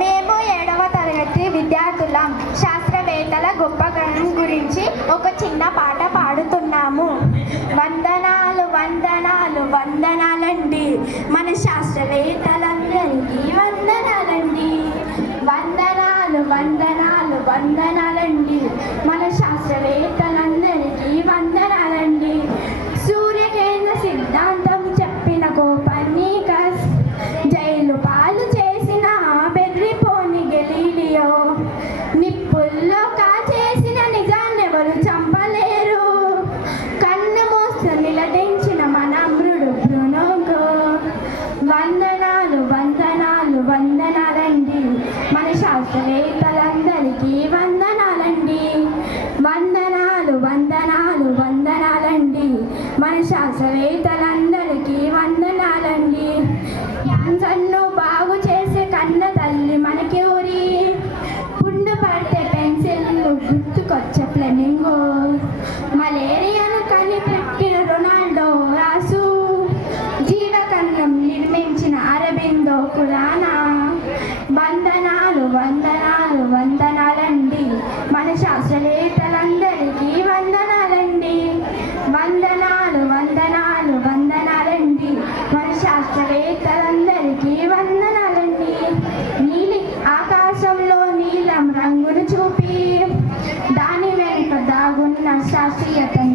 మేము 7వ తరగతి విద్యార్థులం. శాస్త్రవేత్తల గొప్పతనం గురించి ఒక చిన్న పాట పాడుతున్నాము. వందనాలు వందనాలు వందనాలండి మన శాస్త్రవేత్తలందరికీ వందనాలండి. వందనాలు వందనాలు వందనాలండి మన శాస్త్రవేత్తలందరికీ వందనాలండి. సూర్యకేంద్ర సిద్ధాంతం చెప్పిన కోపర్నికస్, జైలు పాలు చేసిన బెర్రిపోని గెలీలియో, నిప్పుల్లో కాచేసిన నిజాన్నెవరు చంపలేరు, కన్ను మూస్తూ నిలదించిన మన అమరుడు బ్రునోగో. వందనాలు వందనాలు వందనాలండి మన శాస్త్రవేత్తలందరికీ వందనాలండి. వందనాలు వందనాలు వందనాలండి మన శాస్త్రవేత్తలందరికీ వందనాలండి. క్యాన్సర్ను బాగు చేసే కన్న తల్లి మనకి ఊరి, పుండు పడితే పెన్సిల్ను గుర్తుకొచ్చే ఫ్లెమింగో, మలేరియాను కనిపెట్టిన రొనాల్డో రాసు, జీవకన్నం నిర్మించిన అరబిందో ఖురానా. వందనాలు వందనాలు వందనాలండి మన శాస్త్రవేత్తలందరికీ వందనాలండి. వందనాలు వందనాలు వందనాలండి మన శాస్త్రవేత్తలందరికీ వందనాలండి. నీలి ఆకాశంలో నీలం రంగును చూపి దాని వెనుక దాగున్న శాస్త్రీయతను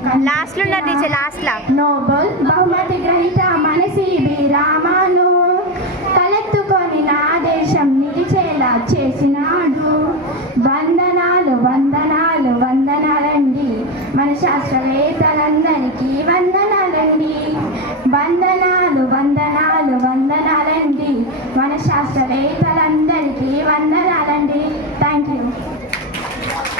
నోబెల్ బహుమతి గ్రహీత మన సిబి రామను తలెత్తుకొని నా దేశం నిలిచేలా చేసినాడు. వందనాలు వందనాలు వందనాలండి మన శాస్త్రవేత్తలందరికీ వందనాలండి. వందనాలు వందనాలు వందనాలండి మన శాస్త్రవేత్తలందరికీ వందనాలండి. Thank you.